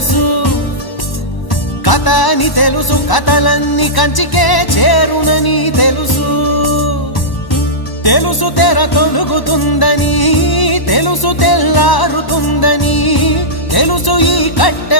తెలుసు, కథ అని తెలుసు, కథలన్నీ కంచికే చేరునని తెలుసు. తెలుసు తెర తొలుగుతుందని, తెలుసు తెల్లారుతుందని, తెలుసు ఈ కట్టె